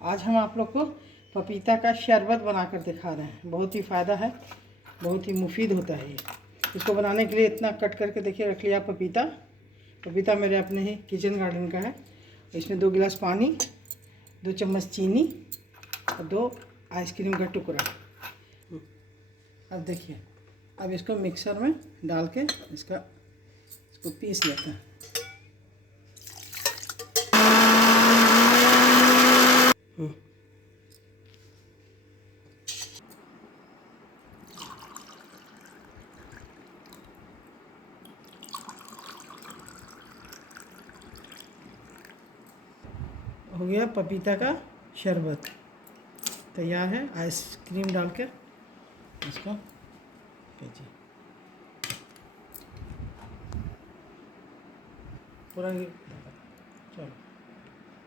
आज हम आप लोग को पपीता का शरबत बनाकर दिखा रहे हैं। बहुत ही फ़ायदा है, बहुत ही मुफीद होता है ये। इसको बनाने के लिए इतना कट करके देखिए रख लिया पपीता मेरे अपने ही किचन गार्डन का है। इसमें 2 गिलास पानी, 2 चम्मच चीनी और 2 आइसक्रीम का टुकड़ा। अब देखिए, अब इसको मिक्सर में डाल के इसको पीस लेते हैं। हो गया पपीता का शरबत तैयार है। आइसक्रीम डालकर इसको कीजिए पूरा। चलो।